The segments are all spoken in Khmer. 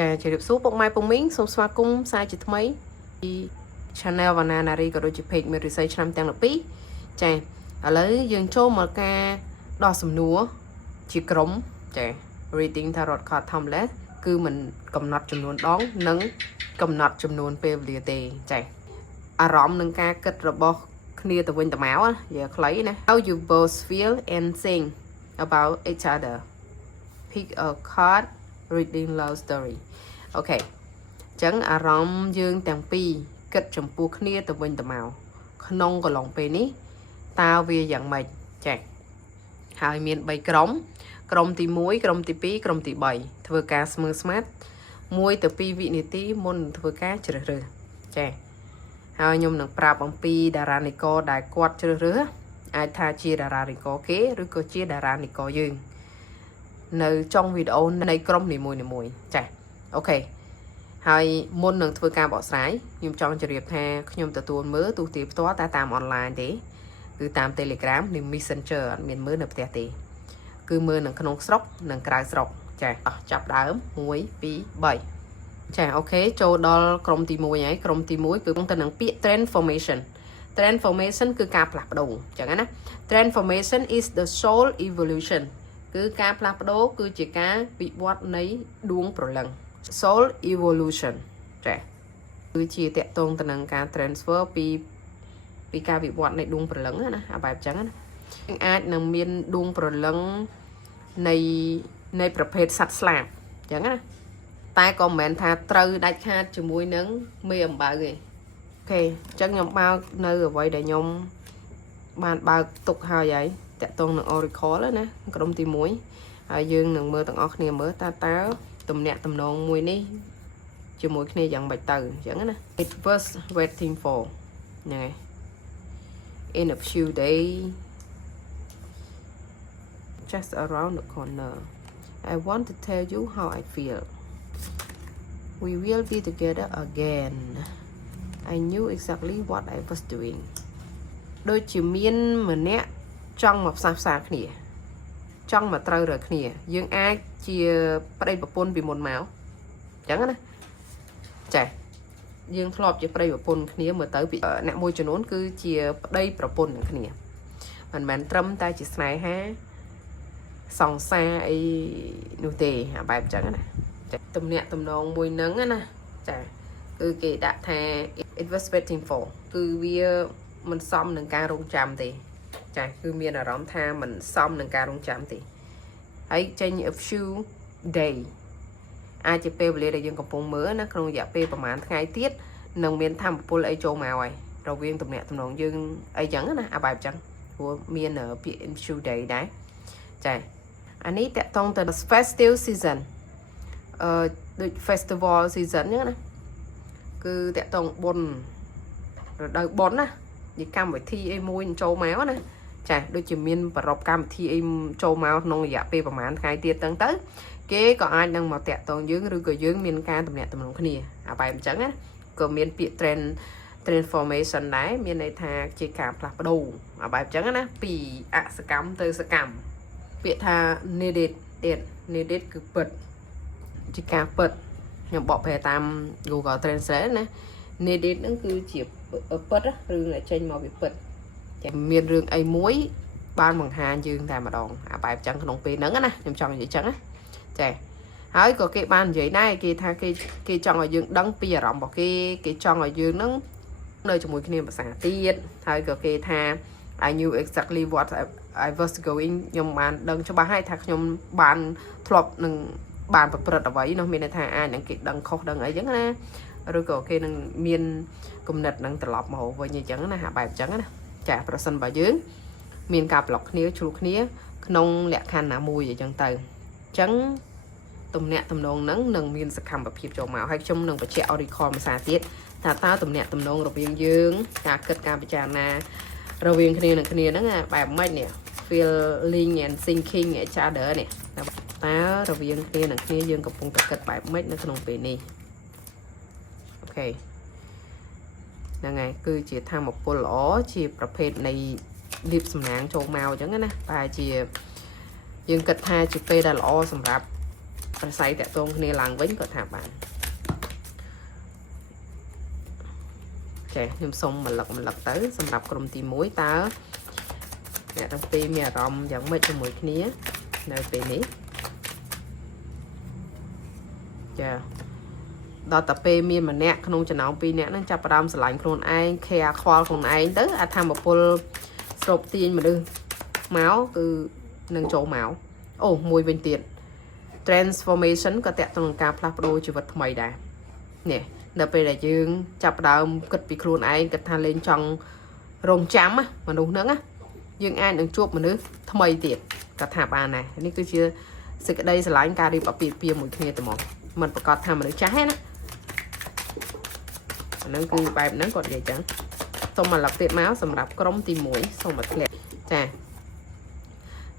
Chà, chỉ được số bốc mai bông miếng, xong xoa cung, sai chỉ mấy Chanel và Nari có đôi chỉ page mình research năm tăng lập bí. Chà, ở lấy dương cho một ca đo sầm núa chỉ cống. Chà, reading tarot card thầm lẽ cứ mình cầm nọt chùm luôn đón nâng cầm nọt chùm luôn về lìa tề. Chà, rõm nâng ca kết rồi bó khnia từ bên tầm áo á, giờ lấy nè. How you both feel and sing about each other. Pick a card. Reading love story. Ok. Chẳng rõm dương tàng pi kết chùm pua khnia từ bên tầm áo. Nông có lòng bê ní tao về dạng mạch chạc hai miền bay crom tí muối crom tí pi crom tí bảy thưa cá smart muối từ pi vị này tí môn thưa cá chữ rửa chạc hai nhôm nặng prap bằng pi đà ra này co đại quạt chữ rửa ai tha chia đà ra này có kế rồi có chia đà ra này có dương nơi trong video này crom này mùi chạc ok hai môn nâng thưa ca bỏ sái nhưng trong trường hợp tha nhôm tự tuôn mớ tu tiếp toát ta tạm online thế cứ tạm telegram nên messenger miền mớ nộp tè cứ mơ nâng khung sọc nâng cài sọc chà chập đá muối bí bảy chà ok cho đo crom tí muối ấy crom tí muối cứ tên nâng biết transformation cứ cáp lạp đầu chẳng hạn á transformation is the soul evolution cứ cáp lạp đầu cứ chỉ cá bị bọt nấy đuông pro lần soul evolution chà cứ chỉ tẹt tông tên nâng cá transfer bị ca bị bọt này đuông pro lần á bài chẳng á ai nâng miên đuông pro lầnในประเภทสัตว์สลับอย่างนั้นแต่ก็เหมือนถ้าตรึได้ค่าจมูกนึงไม่อมบ่าเลยโอเคจังยมบ่าเนื้อไว้ได้ยมบานบ่าตกหายใหญ่แต่ตรงหนึ่งออริคอแล้วนะกระดมตีมวยยืนหนึ่งมือต่างออกเนี่ยมือตาตุ่มเนี่ยตุ่มนองมวยนี่จมูกเนี่ยอย่างใบตืออย่างนั้นนะ it was waiting for ยังไง in a few days just around the corner. I want to tell you how I feel. We will be together again. I knew exactly what I was doing. Đôi chỉ miên mà nè trong một sạp khỉa trong mà trâu rồi khỉa dương ai chia đây và pôn vì một máu chẳng á chả dương thọp chia đây và pôn khỉa mà tới bị nè môi cho nón cứ chia đây và pôn khỉa mình trâm ta chỉ này ha song xa ấy nụ tề bài chẳng nè tùm nè tùm nông mùi nắng á nè chả cứ kể đã thà it was waiting for cứ bia mình xong nâng ca rung chạm thì chả cứ miền ở rõm tha mình xong nâng ca rung chạm thì ấy trên a few day ai chỉ pe về đây dân cầm phong mỡ nó không dạ peประมาณ ngày tiết nâng miền thăm pol ấy châu màu ấy đầu viên tùm nè tùm nông dương ấy chẳng nè bài chẳng của miền ở phía a few day đấy chả anh ấy tại trong từ festival season festival season nhá nè cứ tại trong bồn rồi đời bồn á thì cam phải thi em môi châu máu nè chả đôi chỉ miên và rọc cam thi em châu máu nông dạ peประมาณ ngày tiết tăng tới kế có ai đang màu tẹt toàn dưới rồi dưới miên ca tầm nẹt tầm nông kia bài trắng á có miên bị trend transformation đấy miên này thà chỉ cảm là đầu bài trắng á bị sẽ cắm từ sẽ cắm việc tha needed cứ bật chỉ cả bật nhằm bỏ về tam Google Translate này needed nó cứ chỉ bật á rương lại trên màu bị bật miền rương ấy muối ban bằng hà dương thà mà đòn bài chẳng không pin nắng á nè nhằm chọn vậy chẳng á chè hỏi có cái ban vậy này kia tha kia chọn ở dương đắng bây giờ rộng bỏ cái chọn ở dương nó nơi trong mũi kia mà xả tiền thôi có cái tha I knew exactly what I was going ខ្ញុំបានដឹងច្បាស់ហើយថាខ្ញុំបានធ្លាប់នឹងបានប្រព្រឹត្តអ្វីនោះមានន័យថាអាចនឹងគេដឹងខុសដឹងអីចឹងណាឬក៏គេនឹងមានគំនិតនឹងត្រឡប់មកវិញអញ្ចឹងណាហាក់បែបអញ្ចឹងណាចាប្រសិនបើយើងមានការប្លុកគ្នាជ្រុលគ្នាក្នុងលក្ខខណ្ឌណាមួយអញ្ចឹងទៅអញ្ចឹងទំនាក់ទំនងហ្នឹងនឹងមានសកម្មភាពចូលមកហើយខ្ញុំនឹងបញ្ជាក់ Oracle ភាសាទៀតថាតើទំនាក់ទំនងរវាងយើងការគិតការពិចារណារវាងគ្នានឹងគ្នាហ្នឹងបែបម៉េចនេះ feeling and thinking each other នេះតើរវាងគ្នានឹងគ្នាយើងកំពុងតែគិតបែបម៉េចនៅក្នុងពេលនេះអូខេហ្នឹងហើយគឺជាធម៌ពលល្អជាប្រភេទនៃលៀបសំណាងចូលមកអញ្ចឹងណាតែជាយើងគិតថាជាពេលដែលល្អសម្រាប់ ប្រស័យតាក់ទងគ្នាឡើងវិញក៏ថាបានចាខ្ញុំសុំម្លឹកទៅសម្រាប់ក្រុមទី1តើអ្នកទាំងពីរមានអារម្មណ៍យ៉ាងម៉េចជាមួយគ្នានៅពេលនេះចាដល់តែពេលមានម្នាក់ក្នុងចំណោម2នាក់ហ្នឹងចាប់ផ្ដើមស្រឡាញ់ខ្លួនឯងខែខ្វល់ខ្លួនឯងទៅអាធម្មពលស្រូបទាញមនុស្សមកគឺនឹងចូលមកអូមួយវិញទៀត transformation ក៏តាក់ទងនឹងការផ្លាស់ប្ដូរជីវិតថ្មីដែរនេះដល់ពេលដែលយើងចាប់ផ្ដើមគិតពីខ្លួនឯងគិតថាលេងចង់រងចាំមនុស្សហ្នឹងយើងអាចនឹងជួបមនុស្សថ្មីទៀតក៏ថាបានដែរនេះគឺជាសេចក្តីស្រឡាញ់ការរៀបអាពាហ៍ពិពាហ៍មួយគ្នាទៅមកមិនប្រកាសថាមនុស្សចាស់ទេណាអាហ្នឹងគឺបែបហ្នឹងគាត់និយាយចឹងសូមមកឡឹកទៀតមកសម្រាប់ក្រុមទី1សូមមកធ្លាក់ចា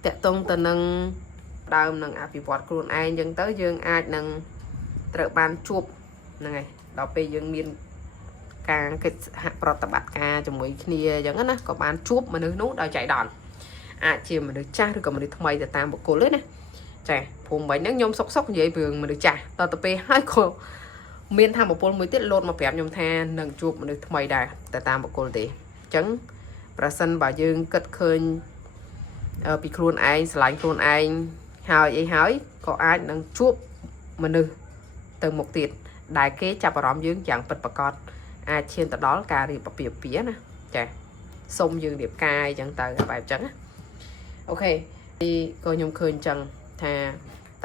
តកតងទៅនឹងដើមនឹងអភិវឌ្ឍខ្លួនឯងចឹងទៅយើងអាចនឹងត្រូវបានជួបហ្នឹងហើយដល់ពេលយើងមានការកិច្ចសហប្រតិបត្តិការជាមួយគ្នាអញ្ចឹងណាក៏បានជួបមនុស្សនោះដោយចៃដន្យអាចជាមនុស្សចាស់ឬក៏មនុស្សថ្មីទៅតាមបុគ្គលទេណាចាព្រោះមិញហ្នឹងខ្ញុំសុកនិយាយពីមនុស្សចាស់តទៅពេលហើយក៏មានធម្មពលមួយទៀតលោតមកប្រាប់ខ្ញុំថានឹងជួបមនុស្សថ្មីដែរទៅតាមបុគ្គលទេអញ្ចឹងប្រសិនបើយើងគិតឃើញពីខ្លួនឯងស្រឡាញ់ខ្លួនឯងហើយក៏អាចនឹងជួបមនុស្សទៅមុខទៀតដែលគេចាប់អារម្មណ៍យើងយ៉ាងពិតប្រាកដអាចឈានទៅដល់ការរៀបអាពាហ៍ពិពាហ៍ណាចាសុំយើងរៀបការអញ្ចឹងទៅបែបអញ្ចឹងណាអូខេទីក៏ខ្ញុំឃើញអញ្ចឹងថា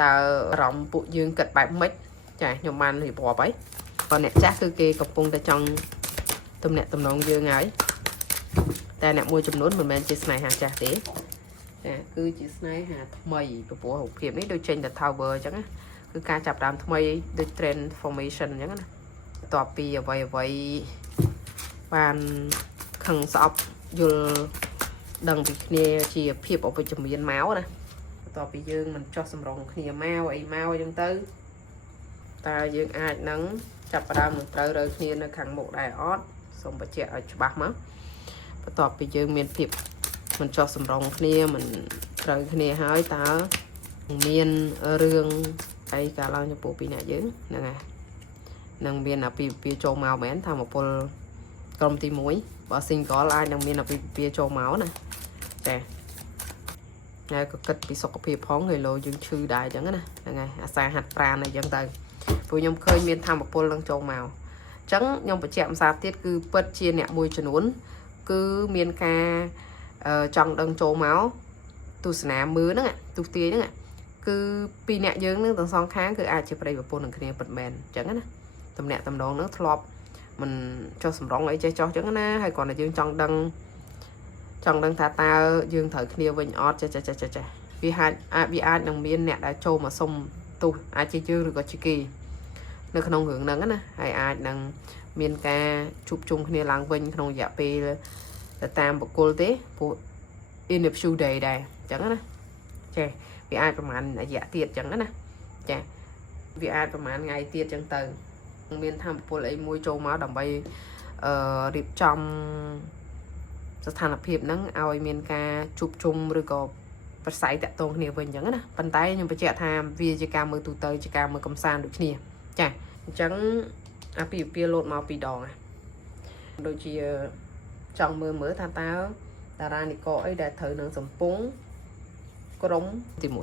តើអារម្មណ៍ពួកយើងគិតបែបម៉េចចាខ្ញុំបានរៀបរាប់ហើយcòn អ្នកចាស់គឺគេកំពុងតែចង់ទំនាក់ទំនងយើងហើយតែអ្នកមួយចំនួនមិនមែនជាស្នេហាចាស់ទេចាគឺជាស្នេហាថ្មីព្រោះរូបភាពនេះដូចចេញទៅ Tower អញ្ចឹងណាគឺការចាប់ដើមថ្មីដូច transformation អញ្ចឹងណាបន្ទាប់ពីអ្វីបានខឹងស្អប់យល់ដឹងពីគ្នាជាភាពអវិជ្ជមានមកណាបន្ទាប់ពីយើងមិនចោះសម្រងគ្នាមកអីមកអញ្ចឹងទៅតើយើងអាចនឹងចាប់ផ្ដើមនឹងត្រូវរើគ្នានៅខាងមុខដែរអត់សូមបញ្ជាក់ឲ្យច្បាស់មកបន្ទាប់ពីយើងមានភាពមិនចោះសម្រងគ្នាមិនត្រូវគ្នាហើយតើមានរឿងអីកើតឡើងចំពោះពីអ្នកយើងហ្នឹងហើយនឹងមានអាពាហ៍ពិពាហ៍ចូលមកមែនធម្មពលក្រុមទី1បើ single អាចនឹងមានអាពាហ៍ពិពាហ៍ចូលមកណាចាហើយក៏គិតពីសុខភាពផងហើយលោយើងឈឺដែរអញ្ចឹងណាហ្នឹងហើយអាសាហាត់ប្រាណអីចឹងទៅព្រោះខ្ញុំឃើញមានធម្មពលនឹងចូលមកអញ្ចឹងខ្ញុំបញ្ជាក់ម្សាទៀតគឺពិតជាអ្នកមួយចំនួនគឺមានការចង់ដឹងចូលមកទស្សនាមើលហ្នឹងទស្សទាយហ្នឹងគឺពីអ្នកយើងនឹងទាំងសងខាងគឺអាចជាប្រិយប្រពន្ធនឹងគ្នាពិតមែនអញ្ចឹងណាតំណាក់តំណងនឹងធ្លាប់មិនចុះសម្រងអីចេះចោះអញ្ចឹងណាហើយគ្រាន់តែយើងចង់ដឹងថាតើយើងត្រូវគ្នាវិញអត់ចេះវាអាចនឹងមានអ្នកដែលចូលមកសុំទោសអាចជាយើងឬក៏ជាគេនៅក្នុងរឿងហ្នឹងណាហើយអាចនឹងមានការជួបជុំគ្នាឡើងវិញក្នុងរយៈពេលទៅតាមបុគ្គលទេពួក in a few day ដែរអញ្ចឹងណាចេះវាអាចប្រហែលរយៈទៀតអញ្ចឹងណាចាវាអាចប្រហែលថ្ងៃទៀតអញ្ចឹងទៅមានធម្មពលអីមួយចូលមកដើម្បីរៀបចំស្ថានភាពហ្នឹងឲ្យមានការជួបជុំឬក៏ប្រស័យតាក់ទងគ្នាវិញអញ្ចឹងណាប៉ុន្តែខ្ញុំបញ្ជាក់ថាវាជាការមើលទូទៅជាការមើលកំសាន្តដូចគ្នាចាអញ្ចឹងអាពាហ៍ពិពាហ៍លោតមក2ដងដូចជាចង់មើលថាតើតារានិកអីដែលត្រូវនឹងសំពងក្រុមទី1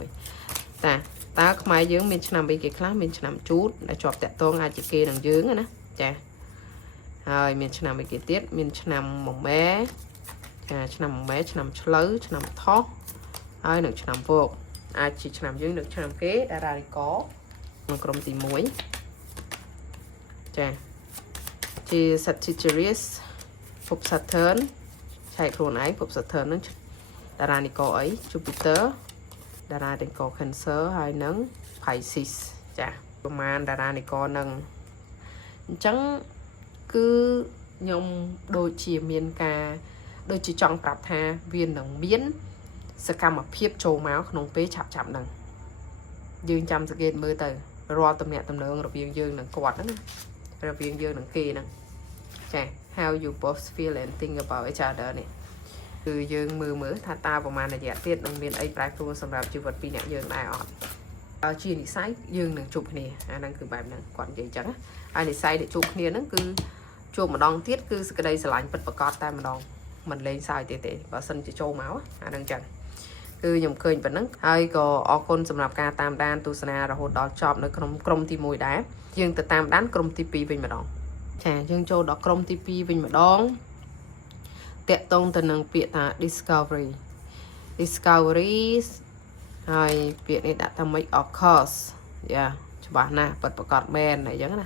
តើខ្មែរយើងមានឆ្នាំអីគេខ្លះមានឆ្នាំជូតដែលជាប់តាក់ទងអាចជាគេនឹងយើងណាចាហើយមានឆ្នាំអីគេទៀតមានឆ្នាំមមែឆ្នាំមមែឆ្នាំឆ្លូវឆ្នាំថោះហើយនឹងឆ្នាំវោកអាចជាឆ្នាំយើងនឹងឆ្នាំគេតារានិកក្នុងក្រុមទី1ចាជា Sagittarius ភព Saturn ឆែកខ្លួនឯងភព Saturn នឹងតារានិកអី Jupiter តារានិក Cancer ហើយនឹង Pisces ចាប្រហែលតារានិកនឹងអញ្ចឹងគឺខ្ញុំដូចជាមានការដូចជាចង់ប្រាប់ថាវានឹងមានសកម្មភាពចូលមកក្នុងពេលឆាប់ហ្នឹងយើងចាំសង្កេតមើលទៅរាល់តំណែងតំណងរវាងយើងនឹងគាត់ហ្នឹងរវាងយើងនឹងគេហ្នឹងចា how you both feel and think about each other នេះគឺយើងមើលថាតើប្រហែលរយៈទៀតនឹងមានអីប្រែប្រួលសម្រាប់ជីវិតពីអ្នកយើងដែរអត់ chia đi sai dương nâng chụp này đang cứ bài nâng còn vậy chẳng ai để sai để chụp này nó cứ chụp mà đong tiết cứ cái đây sẽ lạnh bật bật cọt tay mà đong mình lên sai tệ tệ và sân chỉ trâu máu đang chẳng cứ nhầm khơi vẫn nâng ai có ở con sầm nạp ca tam đan tu sana rồi hột đỏ chọp nó krom ti mùi đá dương từ tam đan krom ti pi về mà đong chà dương châu đỏ krom ti pi về mà đong tẹt tông từ nâng bịa ta discovery hai bịa này đã tham mấy of course cho bạn nè bật bật cọt men này giống nè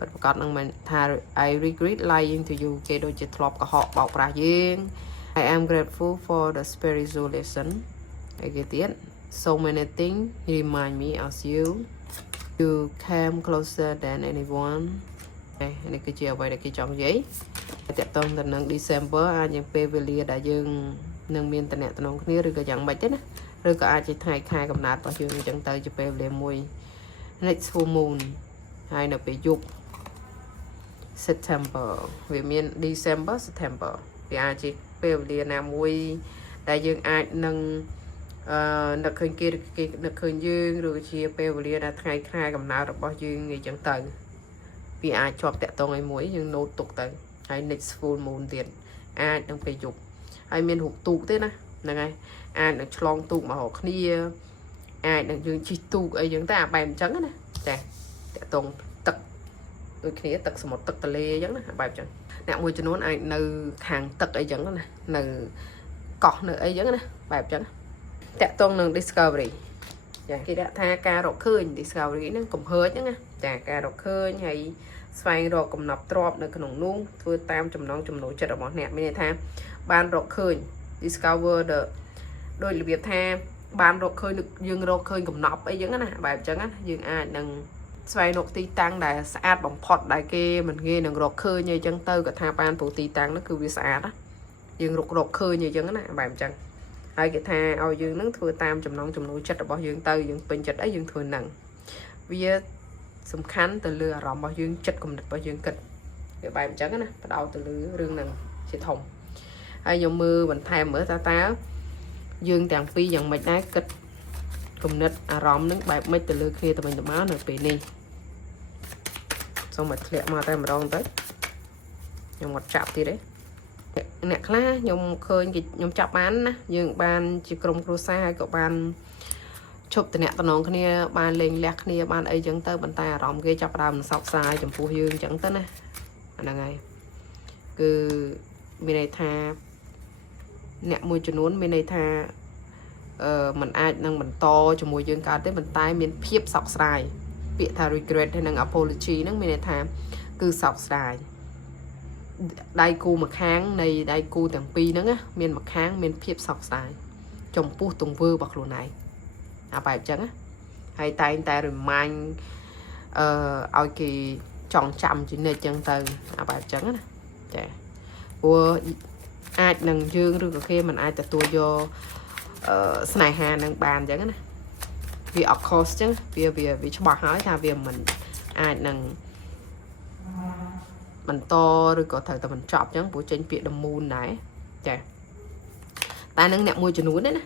bật bật cọt năng mình tha I regret lying to you cái đôi chỉ thọp của họ bảo ra riêng I am grateful for the spiritual lesson cái tiếng so many things remind me of you came closer than anyone này cái chiều vậy là cái chọn giấy tiếp tục từ nâng December anhยังពេលវេលាដែលយើងនឹងមានតំណែងគ្នាឬក៏យ៉ាងម៉េចទេណាឬក៏អាចជាថ្ងៃខែកំណត់របស់យើងអញ្ចឹងទៅជាពេលវេលាមួយ next full moon ហើយនៅពេលយប់ September វាមាន December September វាអាចជាពេលវេលាណាមួយដែលយើងអាចនឹងនឹកឃើញគេនឹកឃើញយើងឬជាពេលវេលាដែលថ្ងៃខែកំណត់របស់យើងអញ្ចឹងទៅវាអាចជាប់តាក់ទងឲ្យមួយយើង note ទុកទៅហើយ next full moon ទៀតអាចនឹងពេលយប់ហើយមានរូបទូកទេណាហ្នឹងហើយអាចនឹងឆ្លងទូកមករកគ្នាអាចនឹងយើងជិះទូកអីចឹងតែអាបែបអញ្ចឹងណាចាតាក់ទងទឹកដូចគ្នាទឹកសមុទ្រទឹកទន្លេអញ្ចឹងណាបែបអញ្ចឹងអ្នកមួយចំនួនអាចនៅខាងទឹកអីចឹងណានៅកោះនៅអីចឹងណាបែបអញ្ចឹងតាក់ទងនឹង discovery ចាគេដាក់ថាការរកឃើញ discovery ហ្នឹងកំហើចហ្នឹងណាចាការរកឃើញហើយស្វែងរកកំណប់ទ្របនៅក្នុងនោះធ្វើតាមចំណងចំណូលចិត្តរបស់អ្នកមានន័យថាបានរកឃើញ discover the ដោយរបៀបថាបានរកឃើញយើងរកឃើញកំណប់អីចឹងណាបែបចឹងណាយើងអាចនឹងស្វែងរកទីតាំងដែលស្អាតបំផុតដែលគេមិនងាយនឹងរកឃើញអីចឹងទៅក៏ថាបានព្រោះទីតាំងនោះគឺវាស្អាតណាយើងរកឃើញអីចឹងណាបែបចឹងហើយគេថាឲ្យយើងនឹងធ្វើតាមចំណងចំណូលចិត្តរបស់យើងទៅយើងពេញចិត្តអីយើងធ្វើហ្នឹងវាសំខាន់ទៅលើអារម្មណ៍របស់យើងចិត្តគំនិតរបស់យើងគិតវាបែបអញ្ចឹងណាបដោតទៅលើរឿងហ្នឹងជាធំហើយខ្ញុំមើលបន្ថែមមើលតើយើងទាំងពីរយ៉ាងម៉េចដែរគិតគំនិតអារម្មណ៍ហ្នឹងបែបម៉េចទៅលើគ្នាទៅវិញទៅមកនៅពេលនេះសូមឲ្យធ្លាក់មកតែម្ដងទៅខ្ញុំអត់ចាប់ទៀតទេអ្នកខ្លះខ្ញុំឃើញគេខ្ញុំចាប់បានណាយើងបានជាក្រុមគ្រួសារហើយក៏បានឈប់តំណតំណងគ្នាបានលេងលះគ្នាបានអីចឹងទៅប៉ុន្តែអារម្មណ៍គេចាប់ផ្ដើមសោកស្ដាយចំពោះយើងចឹងទៅណាហ្នឹងហើយគឺមានន័យថាអ្នកមួយចំនួនមានន័យថាมันអាចនឹងបន្តជាមួយយើងកើតទេប៉ុន្តែមានភាពសោកស្ដាយពាក្យថា regret ហើយនឹង apology ហ្នឹងមានន័យថាគឺសោកស្ដាយដៃគូម្ខាងនៃដៃគូទាំងពីរហ្នឹងណាមានម្ខាងមានភាពសោកស្ដាយចំពោះទង្វើរបស់ខ្លួនឯងអាបែបចឹងណាហើយតែងតែ remind ឲ្យគេចងចាំជានិច្ចចឹងទៅអាបែបចឹងណាចាព្រោះអាចនឹងយើងឬក៏គេមិនអាចទទួលយកស្នេហានឹងបានចឹងណាវា of course ចឹងវាច្បាស់ហើយថាវាមិនអាចនឹងបន្តឬក៏ត្រូវតែបញ្ចប់ចឹងព្រោះចេញពាក្យដមូនដែរចាតែនឹងអ្នកមួយចំនួនណា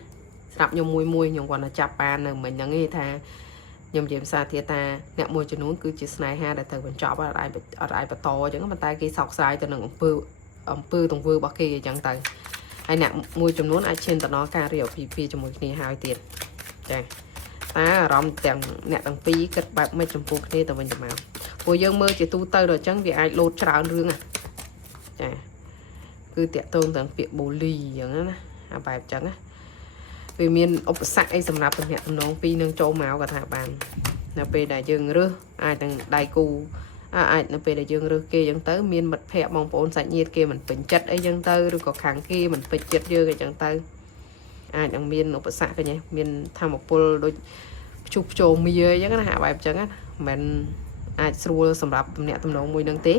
ស្រាប់ខ្ញុំមួយខ្ញុំគាត់ទៅចាប់បាននៅមិញហ្នឹងឯងថាខ្ញុំនិយាយភាសាទៀតថាអ្នកមួយចំនួនគឺជាស្នេហាដែលត្រូវបញ្ចប់អត់អាចបន្តអញ្ចឹងប៉ុន្តែគេសោកស្ដាយទៅនឹងអំពើទង្វើរបស់គេអញ្ចឹងទៅហើយអ្នកមួយចំនួនអាចឈានទៅដល់ការរៀបអាពាហ៍ពិពាហ៍ជាមួយគ្នាហើយទៀតចាតែអារម្មណ៍ទាំងអ្នកទាំងពីរគិតបែបមិនចំពោះគ្នាទៅវិញទៅមកព្រោះយើងមើលជាទូទៅដល់អញ្ចឹងវាអាចលោតច្រើនរឿងណាចាគឺតាក់ទងទាំងពាក្យបូលីអញ្ចឹងណាអាបែបអញ្ចឹងណាវាមានឧបសគ្គអីសម្រាប់តំណែងតំណងពីរនឹងចូលមកក៏ថាបាននៅពេលដែលយើងរើសអាចនឹងដៃគូអាចនៅពេលដែលយើងរើសគេអញ្ចឹងទៅមានមិត្តភ័ក្តិបងប្អូនសាច់ញាតិគេមិនពេញចិត្តអីអញ្ចឹងទៅឬក៏ខាងគេមិនពេញចិត្តយើងអញ្ចឹងទៅអាចនឹងមានឧបសគ្គគេមានធម្មពលដូចភ្ជុះភ្ជោមមីអញ្ចឹងណាបែបអញ្ចឹងណាមិនអាចស្រួលសម្រាប់តំណែងតំណងមួយនឹងទេ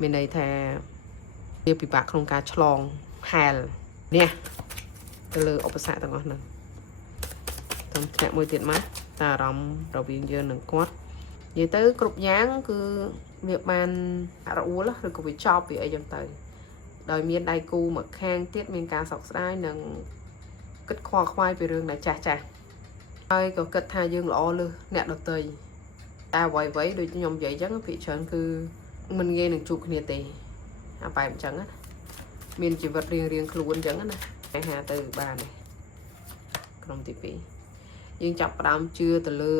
មានន័យថាវាពិបាកក្នុងការឆ្លងហែលនេះទៅលើឧបសគ្គទាំងអស់ហ្នឹងតាមធ្លាក់មួយទៀតមកតាអារម្មណ៍រវាងយើងនិងគាត់និយាយទៅគ្រប់យ៉ាងគឺវាបានរអួលឬក៏វាចប់វាអីចឹងទៅដោយមានដៃគូមកខាងទៀតមានការសោកស្ដាយនិងគិតខ្វល់ខ្វាយពីរឿងដែលចាស់ ហើយក៏គិតថាយើងល្អលើសអ្នកដទៃតែអ្វីៗដូចខ្ញុំនិយាយអញ្ចឹងភាគច្រើនគឺមិនងាយនឹងជួបគ្នាទេអាបែបអញ្ចឹងណាមានជីវិតរៀងខ្លួនអញ្ចឹងណាតែហាទៅបានទេក្រុមទី2យើងចាប់ផ្ដើមជឿទៅលើ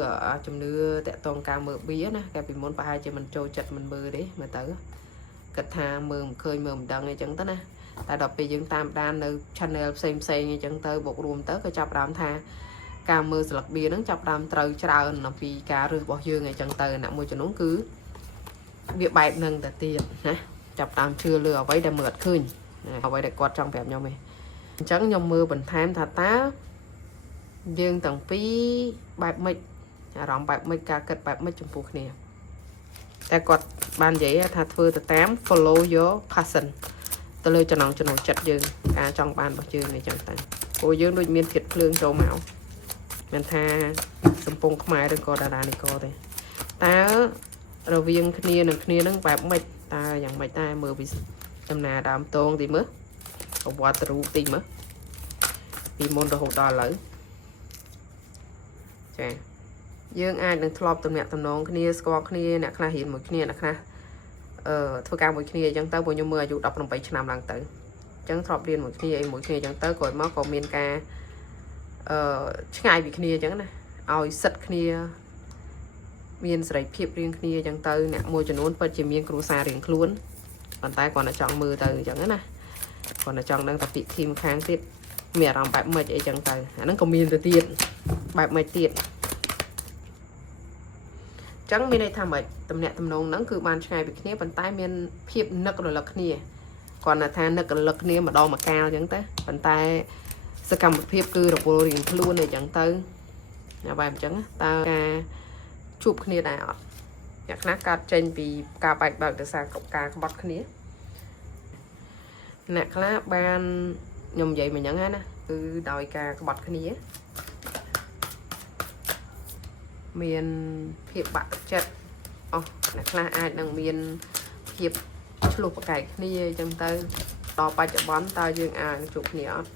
ជំនឿតាក់ទងការមើលបៀណាកាលពីមុនប្រហែលជាមិនចូលចិត្តមិនមើលទេមើលទៅគិតថាមើលមិនឃើញមើលមិនដឹងអីចឹងទៅណាតែដល់ពេលយើងតាមដាននៅ channel ផ្សេងអីចឹងទៅបូករួមទៅក៏ចាប់ផ្ដើមថាការមើលស្លឹកបៀហ្នឹងចាប់ផ្ដើមត្រូវច្រើនអំពីការរើសរបស់យើងអីចឹងទៅអ្នកមួយចំនួនគឺវាបែបហ្នឹងទៅទៀតណាចាប់ផ្ដើមជឿលើអ្វីដែលមើលអត់ឃើញអ្វីដែលគាត់ចង់ប្រាប់ខ្ញុំឯងអញ្ចឹងខ្ញុំមើលបន្ថែមថាតើយើងទាំងពីរបែបម៉េចអារម្មណ៍បែបម៉េចការគិតបែបម៉េចចំពោះគ្នាតែគាត់បាននិយាយថាធ្វើទៅតាម follow your passion ទៅលើចំណង់ចំណូលចិត្តយើងការចង់បានរបស់យើងអីចឹងទៅព្រោះយើងដូចមានធាតុភ្លើងចូលមកមិនថាកំពង់ខ្មែរឬក៏តារានិកទេតើរវាងគ្នានឹងគ្នានឹងបែបម៉េចតើយ៉ាងម៉េចតែមើលពីដំណើរដើមតងទីមើលប្រវត្តិរូបទីមើលពីមុនរហូតដល់ឥឡូវចាយើងអាចនឹងធ្លាប់ទំនាក់ទំនងគ្នាស្គាល់គ្នាអ្នកខ្លះរៀនមួយគ្នាអ្នកខ្លះធ្វើការមួយគ្នាអញ្ចឹងទៅពួកខ្ញុំមើលអាយុ18ឆ្នាំឡើងទៅអញ្ចឹងធ្លាប់រៀនមួយគ្នាអីមួយគ្នាអញ្ចឹងទៅក្រោយមកក៏មានការឆ្ងាយពីគ្នាអញ្ចឹងណាឲ្យសិតគ្នាមានសេរីភាពរៀងគ្នាអញ្ចឹងទៅអ្នកមួយចំនួនពិតជាមានគ្រួសាររៀងខ្លួនប៉ុន្តែគាត់តែចង់មើលទៅអញ្ចឹងណាគាត់តែចង់ដឹងតែពីធីមខាងទៀតមានអារម្មណ៍បែបម៉េចអីចឹងទៅអាហ្នឹងក៏មានទៅទៀតបែបម៉េចទៀតចឹងមានន័យថាម៉េចតំណាក់តំណងហ្នឹងគឺបានឆ្ងាយពីគ្នាប៉ុន្តែមានភាពនឹករលឹកគ្នាគាត់ថានឹករលឹកគ្នាម្ដងម្កាលអញ្ចឹងទៅប៉ុន្តែសកម្មភាពគឺរវល់រៀងខ្លួនអីចឹងទៅបែបអញ្ចឹងតើការជួបគ្នាដែរអត់អ្នកខ្លះកើតចេញពីការបែកបាក់ដោយសារការក្បត់គ្នាអ្នកខ្លះបានខ្ញុំនិយាយមកអញ្ចឹងណាគឺដោយការក្បត់គ្នាមានភាពបាក់ទឹកចិត្តអស់អ្នកខ្លះអាចនឹងមានភាពឆ្លោះប្រកែកគ្នាអញ្ចឹងទៅដល់បច្ចុប្បន្នតើយើងអាចជួបគ្នាអត់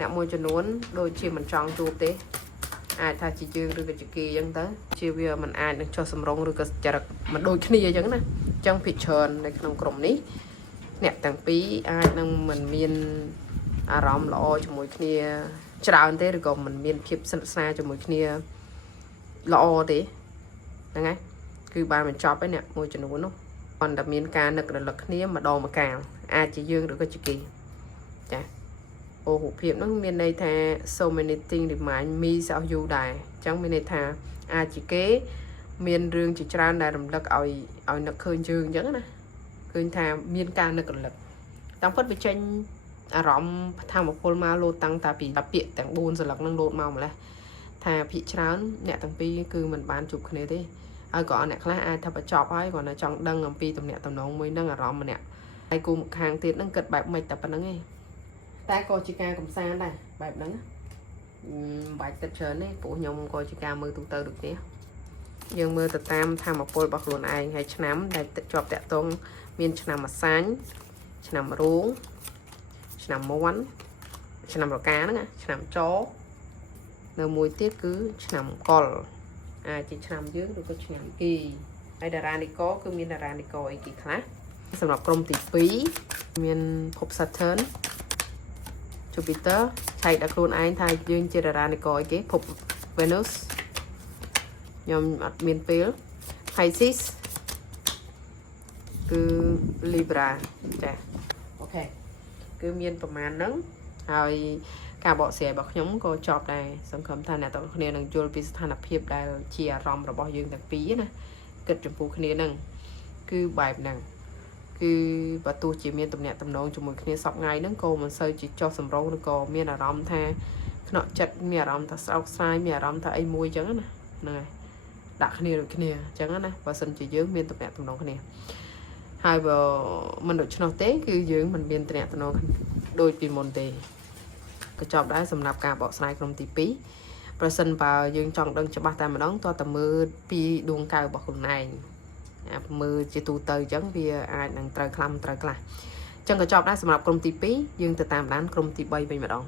អ្នកមួយចំនួនដូចជាមិនចង់ជួបទេអាចថាជាយើងឬក៏ជាគេអញ្ចឹងទៅជាវាមិនអាចនឹងចុះសម្រងឬក៏ចរិតមិនដូចគ្នាអញ្ចឹងណាអញ្ចឹងភិកច្រើននៅក្នុងក្រុមនេះអ្នកទាំងពីរអាចនឹងមិនមានអារម្មណ៍ល្អជាមួយគ្នាច្រើនទេឬក៏មិនមានភាពស្និទ្ធស្នាលជាមួយគ្នាល្អទេហ្នឹងហើយគឺបានបញ្ចប់ហើយអ្នកមួយចំនួននោះគាត់តែមានការនឹករលឹកគ្នាម្ដងម្កាលអាចជាយើងឬក៏ជាគេចាអូរូបភាពហ្នឹងមានន័យថា so many things remind me of you ដែរអញ្ចឹងមានន័យថាអាចជាគេមានរឿងជាច្រើនដែលរំលឹកឲ្យនឹកឃើញយើងអញ្ចឹងណាឃើញថាមានការនឹករលឹកតាមពិតវាចេញអារម្មណ៍ធម្មពលមកលោតតាំងតាពីពាក្យទាំង4សន្លឹកហ្នឹងលោតម្កម្លេះថាភាគច្រើនអ្នកទាំងពីរគឺមិនបានជួបគ្នាទេហើយក៏អ្នកខ្លះអាចថាបញ្ចប់ហើយគាត់នៅចង់ដឹងអំពីទំនាក់ទំនងមួយហ្នឹងអារម្មណ៍ម្នាក់ហើយគូម្ខាងទៀតហ្នឹងគិតបែបម៉េចតែប៉ុណ្្នឹងឯងតែក៏ជាការកំសាន្តដែរបែបហ្នឹងបាច់ទឹកច្រើនទេព្រោះខ្ញុំក៏ជាការមើលទូទៅដូចគ្នាយើងមើលទៅតាមធម្មពលរបស់ខ្លួនឯងហើយឆ្នាំដែលជាប់តាក់ទងមានឆ្នាំអាសាញ់ឆ្នាំរូងឆ្នាំមាន់ឆ្នាំរកាហ្នឹងឆ្នាំចនៅមួយទៀតគឺឆ្នាំកុលអាចជាឆ្នាំយើងឬក៏ឆ្នាំគេហើយតារានិកគឺមានតារានិកអីគេខ្លះសម្រាប់ក្រុមទី2មានភព Saturn Jupiter ឆែកដល់ខ្លួនឯងថាយើងជាតារានិកអីគេភព Venus ខ្ញុំអត់មានពេល Pisces គឺ Libra ចាអូខេគឺមានប្រមាណហ្នឹងហើយការបកស្រាយរបស់ខ្ញុំក៏ចប់ដែរសង្ឃឹមថាអ្នកទាំងគ្នានឹងយល់ពីស្ថានភាពដែលជាអារម្មណ៍របស់យើងទាំងពីរណាគិតចំពោះគ្នាហ្នឹងគឺបែបហ្នឹងគឺបើទោះជាមានទំនាក់ទំនងជាមួយគ្នាសពថ្ងៃហ្នឹងក៏មិនសូវជាចុះសម្រងឬក៏មានអារម្មណ៍ថាខ្នក់ចិត្តមានអារម្មណ៍ថាស្រោកស្រាយមានអារម្មណ៍ថាអីមួយអញ្ចឹងណាហ្នឹងហើយដាក់គ្នាដូចគ្នាអញ្ចឹងណាបើសិនជាយើងមានទំនាក់ទំនងគ្នាហើយបើមិនដូច្នោះទេគឺយើងមិនមានទំនាក់ទំនងដូចពីមុនទេក៏ចប់ដែរសម្រាប់ការបកស្រាយក្រុមទី2ប្រសិនបើយើងចង់ដឹងច្បាស់តែម្ដងតើតើមើលពីដួងកៅរបស់ខ្លួនឯងមើលជាទូទៅអញ្ចឹងវាអាចនឹងត្រូវខ្លះត្រូវខ្លះអញ្ចឹងក៏ចប់ដែរសម្រាប់ក្រុមទី2យើងទៅតាមដានក្រុមទី3វិញម្ដង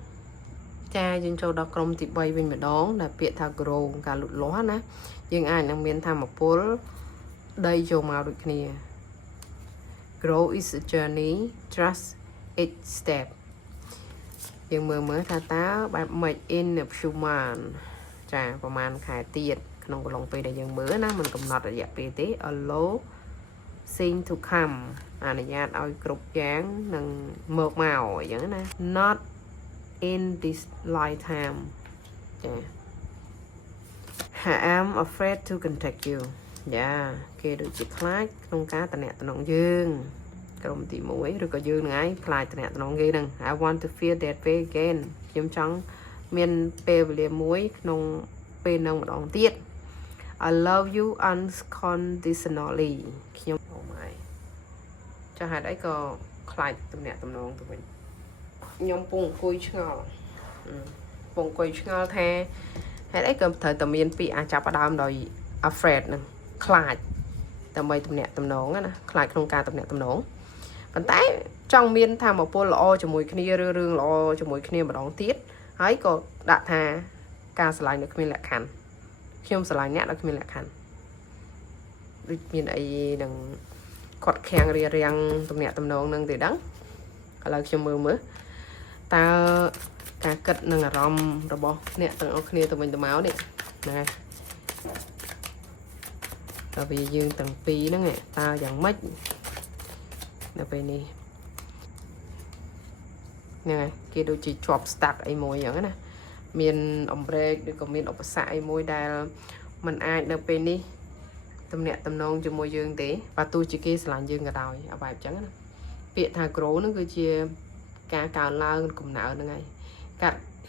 cha dân châu đó cầm thì bay bên mà đón là biệt thà grow cả lụt lóa ná nhưng ai đang miền tham một phố đây châu màu được nè grow is a journey trust each step nhưng mới tha tá bạn mệt in of human chàประมาณ ខែ ទៀត ក្នុង កន្លង ពេល ដែល យើង មើល ណា มัน កំណត់ រយៈ ពេល ទេ allow thing to come អនុញ្ញាត ឲ្យ គ្រប់ យ៉ាង នឹង មក មក អញ្ចឹង ណា not in this lifetime ចា I am afraid to contact you យ៉ា គេ ដូចជា ខ្លាច ក្នុង ការ តំណែង តំណង យើង ក្រុម ទី 1 ឬ ក៏ យើង នឹង ឯង ខ្លាច តំណែង តំណង គេ នឹង I want to feel that way again ខ្ញុំ ចង់ មាន ពេល វេលា មួយ ក្នុង ពេល នឹង ម្ដង ទៀត I love you unconditionally ខ្ញុំ oh my ចា ហេតុ អី ក៏ ខ្លាច តំណែង តំណង ទៅ វិញ ខ្ញុំ ពង អង្គុយ ឆ្ងល់ ពង អង្គុយ ឆ្ងល់ ថា ហេតុ អី ក៏ ត្រូវ តែ មាន ពាក្យ អាច ចាប់ ផ្ដើម ដោយ afraid នឹង ខ្លាច ដើម្បី តំណែង តំណង ណា ខ្លាច ក្នុង ការ តំណែង តំណង ប៉ុន្តែ ចង់ មាន ថាមពល ល្អ ជាមួយ គ្នា ឬ រឿង ល្អ ជាមួយ គ្នា ម្ដង ទៀត ហើយ ក៏ ដាក់ ថា ការ ស្រឡាញ់ នៅ គ្មាន លក្ខខណ្ឌ ខ្ញុំ ស្រឡាញ់ អ្នក នៅ គ្មាន លក្ខខណ្ឌ ដូច មាន អី នឹង គាត់ ខាំង រារាំង តំណែង តំណង នឹង ទេ ដឹង ឥឡូវ ខ្ញុំ មើល តើ ការ គិត នឹង អារម្មណ៍ របស់ អ្នក ទាំង អស់ គ្នា ទៅ វិញ ទៅ មក នេះ ណា តើ វា យើង ទាំង ពីរ ហ្នឹង តើ យ៉ាង ម៉េច នៅ ពេល នេះ ហ្នឹង ហើយ គេ ដូច ជា ជាប់ stuck អី មួយ អញ្ចឹង ណា មាន អំប្រេក ឬ ក៏ មាន ឧបសគ្គ អី មួយ ដែល มัน អាច នៅ ពេល នេះ តំណែង តំណង ជាមួយ យើង ទេ បើ ទោះ ជា គេ ស្រឡាញ់ យើង ក៏ ដោយ អា បែប អញ្ចឹង ណា ពាក្យ ថា grow ហ្នឹង គឺជា ការ កើនឡើង កំណើន ហ្នឹង ហើយ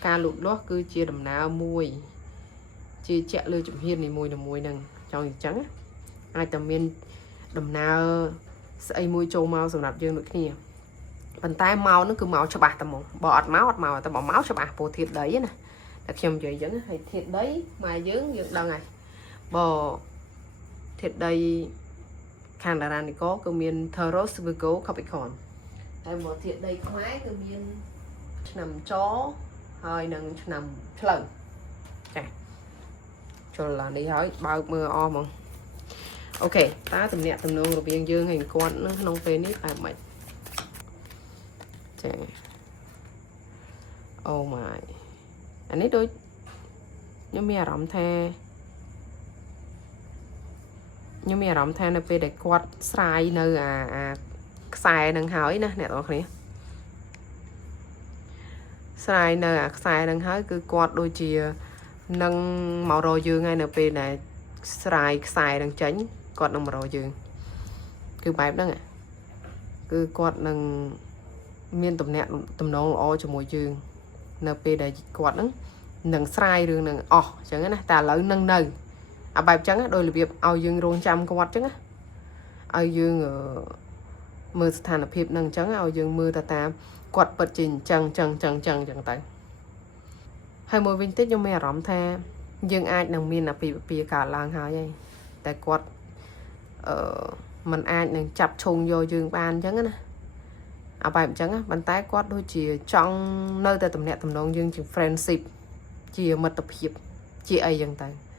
ការ លូតលាស់ គឺជា ដំណើរ មួយ ជាជាក់ លើ ជំហាន នីមួយៗ ហ្នឹង ចង់ អញ្ចឹង អាច តែ មាន ដំណើរ ស្អី មួយ ចូល មក សម្រាប់ យើង ដូច គ្នា ប៉ុន្តែ មក ហ្នឹង គឺ មក ច្បាស់ តែ ហ្មង បើ អត់ មក អត់ មក តែ បើ មក ច្បាស់ ពោល ធាតុ ដី ណា តែ ខ្ញុំ និយាយ អញ្ចឹង ហើយ ធាតុ ដី មក យើង ដឹង ហើយ បើ ធាតុ ដី ខាង តារានិក គឺ មាន Taurus Virgo Capricorn ហើយ មក ធាតុ ដី ខ្មែរ គឺ មាន ឆ្នាំ ច ហើយ នឹង ឆ្នាំ ឆ្លូវ ចា ចូល ឡាន នេះ ហើយ បើក មើល អស់ ហ្មង អូខេ តើ តំណែង តំណង រវាង យើង ហើយ គាត់ នឹង ក្នុង ពេល នេះ បែប ម៉េច ចា Oh my អានេះ ដូច ខ្ញុំ មាន អារម្មណ៍ ថា ខ្ញុំ មាន អារម្មណ៍ ថា នៅ ពេល ដែល គាត់ ស្រាយ នៅ អា ខ្សែ នឹង ហើយ ណា អ្នក ទាំង គ្នា ស្រាយ នៅ អា ខ្សែ នឹង ហើយ គឺ គាត់ ដូចជា នឹង មក រក យើង ហើយ នៅ ពេល ដែល ស្រាយ ខ្សែ នឹង ចេញ គាត់ នឹង មក រក យើង គឺ បែប ហ្នឹង គឺ គាត់ នឹង មាន តំណែង តំណង ល្អ ជាមួយ យើង នៅ ពេល ដែល គាត់ ហ្នឹង នឹង ស្រាយ រឿង នឹង អស់ អញ្ចឹង ណា តែ ឥឡូវ នឹង នៅ អា បែប អញ្ចឹង ដោយ របៀប ឲ្យ យើង រងចាំ គាត់ អញ្ចឹង ណា ឲ្យ យើង មើល ស្ថានភាព នឹង អញ្ចឹង ឲ្យ យើង មើល ទៅ តាម គាត់ ពិត ជា អញ្ចឹង ទៅ ហើយ មួយ វិញ ទៀត ខ្ញុំ មាន អារម្មណ៍ ថា យើង អាច នឹង មាន អាពាហ៍ពិពាហ៍ កើត ឡើង ហើយ តែ គាត់ มัน អាច នឹង ចាប់ ឈោង យក យើង បាន អញ្ចឹង ណា អា បែប អញ្ចឹង ប៉ុន្តែ គាត់ ដូចជា ចង់ នៅ តែ តំណែង តំណង យើង ជា friendship ជា មិត្តភាព ជា អី អញ្ចឹង ទៅ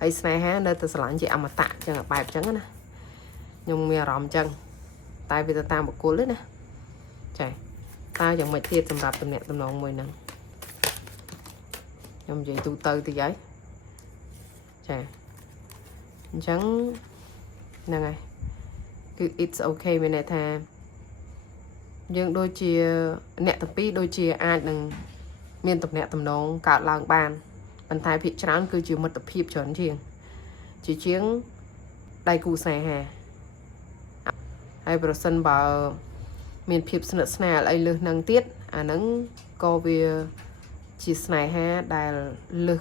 ហើយ ស្នេហា នៅ តែ ស្រឡាញ់ ជា អមតៈ អញ្ចឹង បែប អញ្ចឹង ណា ខ្ញុំ មាន អារម្មណ៍ អញ្ចឹង តែ វា ទៅ តាម បុគ្គល ទេ ណា ចា តើ យ៉ាង ម៉េច ទៀត សម្រាប់ តំណែង តំណង មួយ ហ្នឹង ខ្ញុំ និយាយ ទូទៅ តិច ហើយ ចា អញ្ចឹង ហ្នឹង ហើយ គឺ it's okay មាន ន័យ ថា យើង ដូចជា អ្នក ទាំង ពីរ ដូចជា អាច នឹង មាន តំណែង តំណង កើត ឡើង បាន ប៉ុន្តែ ភាគ ច្រើន គឺជា មិត្តភាព ច្រើន ជាង ជាង ដៃគូ ស្នេហា ហើយ ប្រសិន បើ មាន ភាព ស្និទ្ធស្នាល អី លើស នឹង ទៀត អា ហ្នឹង ក៏ វា ជា ស្នេហា ដែល លើ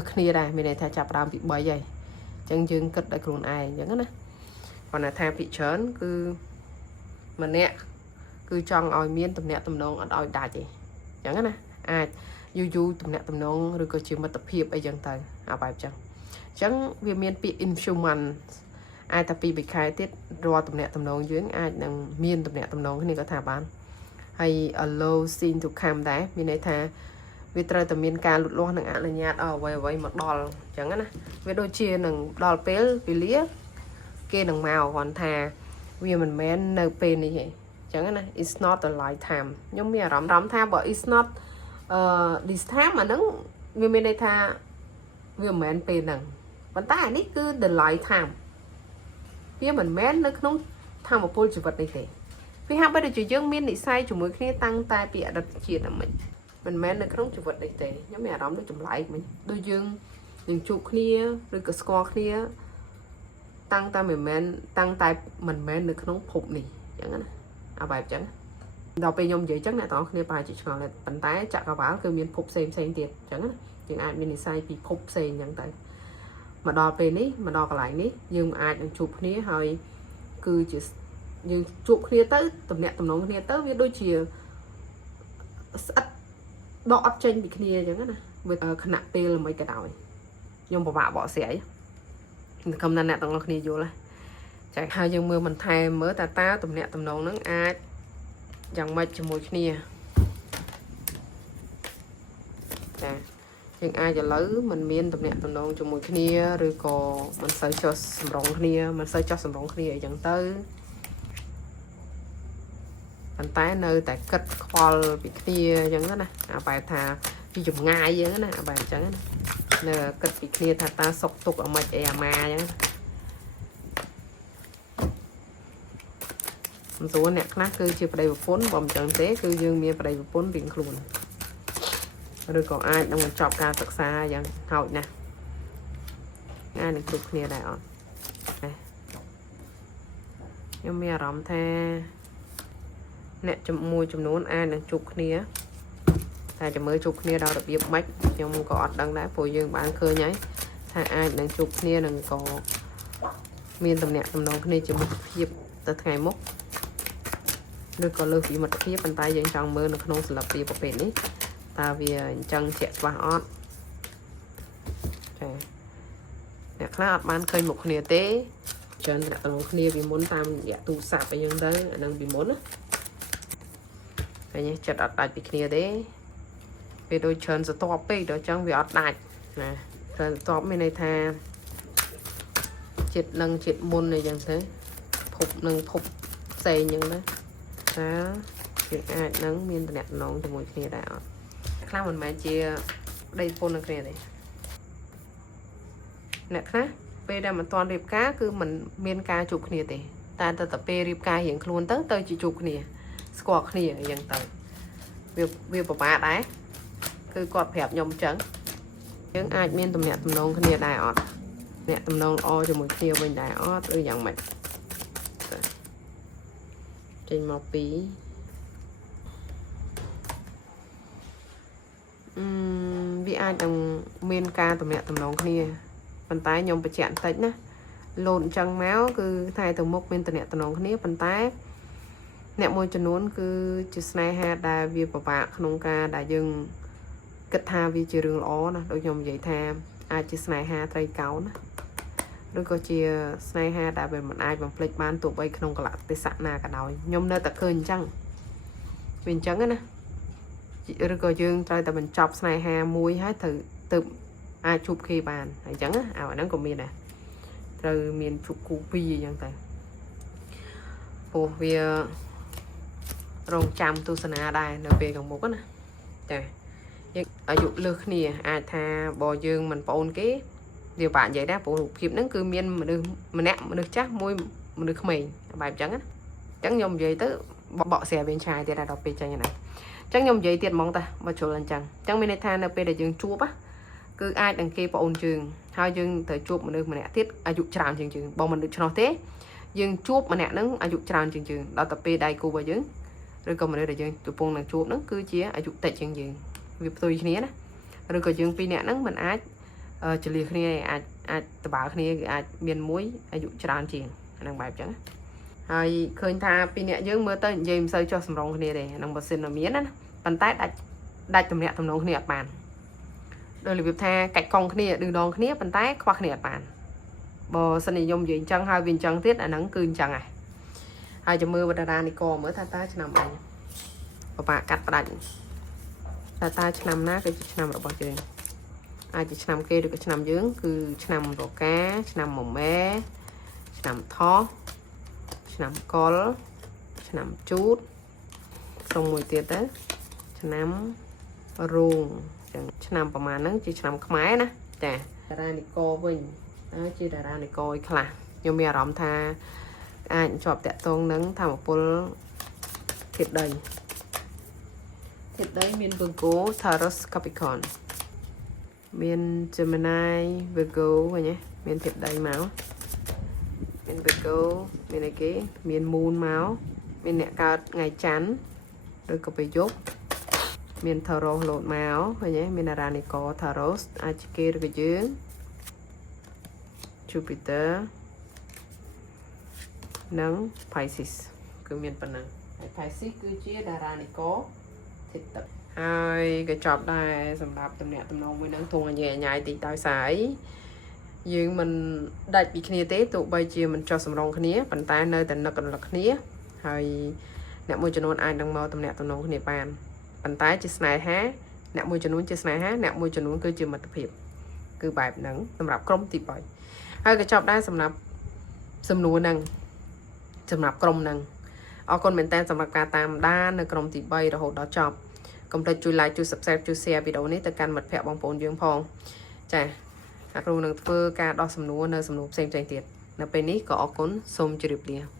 ស គ្នា ដែរ មាន ន័យ ថា ចាប់ ដើម ពី 3 ហើយ អញ្ចឹង យើង គិត ដោយ ខ្លួន ឯង អញ្ចឹង ណា គាត់ ថា ភាគ ច្រើន គឺ ម្នាក់ គឺ ចង់ ឲ្យ មាន តំណែង តំណង អត់ ឲ្យ ដាច់ ទេ អញ្ចឹង ណា អាច យូរ តំណែង តំណង ឬ ក៏ ជា មិត្តភាព អី ចឹង ទៅ អា បែប ចឹង អញ្ចឹង វា មាន ពាក្យ inhuman អាច តែ 2 ខែ ទៀត រាល់ តំណែង តំណង យើង អាច នឹង មាន តំណែង តំណង គ្នា ក៏ ថា បាន ហើយ allow scene to come ដែរ មាន ន័យ ថា vì trời tầm miền ca lụt lo nằng ạ là nhạt ở vậy mà đòn chẳng á với đôi chia nằng đòn pé vì lía kia nằng màu còn thà vì mình men nợ pin này vậy chẳng á it's not a lifetime nhưng mà rắm tha bởi it's not this time mà nắng vì mình đây tha vì men pin nằng vẫn ta này cứ the lifetime vì mình men nó không tham một pol chịu vật này thế vì hai bây giờ chỉ dương miên để sai chủ mới khi tăng tai bịa đặt chuyện là mình men nó không chịu vật này thế nhưng mà đóng nó chụp lại mình đôi dương những chụp kia rồi cái score kia tăng ta mình men tăng tai mình men được không phục này chẳng á à bài chẳng đọc về nhom vậy chắc là tao kia bài chỉ còn là bàn tay chặt vào báo cứ miên phục xem tiền chẳng á những ai miên sai bị phục xem nhận tại mà đo về ní mà đo lại ní nhưng ai đang chụp ní hơi cứ chỉ nhưng chụp kia tới tầm nẹt tầm nón kia tới với đôi chìa đọ trên bị kia chẳng á với khả năng tê là mấy cái đầu nhưng mà bạn bỏ xẻ không nên nẹt tầm nón kia vô lại chạy hai dương mưa mình thay mới ta tầm nẹt tầm nón nắng ai chẳng mấy cho mùi kia nhưng ai cho lớn mình miên tập nẹt tầm nón cho mùi kia rồi còn mình xây cho sầm rong kia mình xây cho sầm rong kia chẳng tới bàn tay nơi tại cất khoal bị kia chẳng đó nè bài thà đi dùng ngay vậy nè bài chẳng nè cất bị kia thà ta sọc tục ở mạch mà chẳng số nè khác cứ chưa phải vốn vòng trận tế cứ dương miên phải vốn biển luôn rồi còn ai đang còn chọc ca thật xa vậy hậu nè ai được chụp kia đại nhưng mà rộng the nè chụp môi chụp nón ai đang chụp kia ta chỉ mới chụp kia đâu được việc mấy nhưng có đang đá phù dương bán khơi nháy thà ai đang chụp kia đừng có miên tầm nè tầm nón kia chỉ một việc từ ngày mốc được có lơ phí mật kia bàn tay dành trong mơ nó không sẽ lập việc của bên ấy ta vì chân chạy qua ót nè khác bán khơi một kia tế chân đã tầm kia vì muốn tam dạ tụ sạp ở những đấy đang bị muốn á nhé chặt ọt đại bị kia đấy vì đôi chân sẽ to bê đó chẳng vì ọt đại nè chân to bên này tha chít nâng chít môn này chẳng thế phục nâng phục xây những đấy đó việc ai nâng miên đẹp nón từ mỗi kia đã khác mình mà chia đây phone là kia này nè khác về đây mà toàn điệp cá cứ mình miên ca chụp kia thì ta tập về điệp ca hiện luôn tới chỉ chụp kia squat kia dần tới việc của bà đấy cứ quạt phẹp nhom trắng những ai miên tầm nhẹ tầm nông kia đại ọt nhẹ tầm nông o cho một kia bên đại ọt ư dần mạch trên màu pí vì ai đang miên ca tầm nhẹ tầm nông kia bàn tay nhom bị chạm tách nè lộn trăng máu cứ thay từ mốc bên tầm nhẹ tầm nông kia bàn tay nè môi cho nón cứ chỉ snai ha đa vi bảo bạc không ca đã dừng kết tha vi chưa đường ó nè đôi nhom vậy tha ai chỉ snai ha tây cáo nè đôi có chia snai ha đã về một ai bằng plate ban tụ bay không có lạc tê sạn na cả đôi nhom nơi ta khơi chăng bên trắng á nè đôi có dương trai ta mình chọc snai ha muối hết thử tự ai chụp khi bàn hay trắng á ở đó của mình nè rồi miền chụp cụ vi gì vậy tại phù vi rong trăm tu sanh đây nơi về còn một nè ở dụ lược nè ai tha bò dương mình bồn cái điều bạn vậy đó bộ kịp nó cứ miên mà được mà nẹm mà được chắc môi mà được mình bài trắng á trắng nhom vậy tới bỏ xẻ bên trái thì là đọc về như này trắng nhom vậy tiền mong ta mà chỗ lần chẳng trắng bên tha nơi để dương chua á cứ ai đằng kia bồn trường hai dương tới chụp mà được mà nẹt tiết ở dụ tràn trường bò mình được cho nó thế dương chụp mà nẹt nó ở dụ tràn trường đó tập về đây cô bà dương rồi còn mình đây là dương tụi bông là chụp nó cứ chia ở dụ tệ trường việc tôi như thế rồi còn dương pi nẹt nó mình ái chỉ liệt này ai tập bảo này ai miền muối ai dụ tràn tiền đang bài trắng rồi khơi tha pi nẹt dương mưa tới dìm sơi cho sầm rong này để đang bật xin là miến á bàn tay đặt tầm nẹt tầm nong này bàn rồi là việc tha cạch con này đường đòn này bàn tay khoác này bàn bò sân này dùng gì chân hai viên chân tiết là nắng cương chân này hai cho mưa và ra này còn mới tha ta cho nằm anh và bạn cắt vào đây ta năm ná cái năm rồi bao nhiêu ai chỉ năm kia được cái năm dưỡng cứ năm rồi cá năm mồm bé năm thó năm col năm chút xong mùi tiệt đấy năm ruộng nămประมาณ ហ្នឹង ជា ឆ្នាំ ខ្មែរ ណា ចា តារានិកវិញ ជា តារានិកអីខ្លះ ខ្ញុំ មាន អារម្មណ៍ ថា អាច ជាប់ តាក់ទង នឹង ធម្មពល ធាតុដី ធាតុដី មាន Virgo Taurus Capricorn មាន Gemini Virgo វិញ ណា មាន ធាតុដី មក មាន Virgo មាន អី គេ មាន Moon មក មាន អ្នក កើត ថ្ងៃ ច័ន្ទ ឬ ក៏ ពេល យប់ មាន Taurus លោត មក ឃើញ ទេ មាន តារានិក Taurus អាច គេ ឬ ក៏ យើង Jupiter និង Pisces គឺ មាន ប៉ុណ្ណឹង ហើយ Pisces គឺជា តារានិក ធាតុទឹក ហើយ ក៏ ចប់ ដែរ សម្រាប់ តំណែង មួយ នឹង ធួង អញ្ញៃ តិច ដោយ សារ យើង មិន ដាច់ ពី គ្នា ទេ ទោះ បី ជា មិន ចោះ សម្រង គ្នា ប៉ុន្តែ នៅ តែ នឹក រលឹក គ្នា ហើយ អ្នក មួយ ចំនួន អាច នឹង មក តំណែង គ្នា បាន ប៉ុន្តែ ជា ស្នេហា អ្នក មួយ ចំនួន ជា ស្នេហា អ្នក មួយ ចំនួន គឺជា មិត្តភាព គឺ បែប ហ្នឹង សម្រាប់ ក្រុម ទី 3 ហើយ ក៏ ចប់ ដែរ សម្រាប់ សំណួរ ហ្នឹង សម្រាប់ ក្រុម ហ្នឹង អរគុណ មែនតើ សម្រាប់ ការ តាមដាន នៅ ក្រុម ទី 3 រហូត ដល់ ចប់ កុំភ្លេច ជួយ like ជួយ subscribe ជួយ share វីដេអូ នេះ ទៅ កាន់ មិត្តភ័ក្តិ បងប្អូន យើង ផង ចា៎ គ្រូ នឹង ធ្វើ ការ ដោះ សំណួរ នៅ សំណួរ ផ្សេងៗ ទៀត នៅ ពេល នេះ ក៏ អរគុណ សូម ជម្រាប លា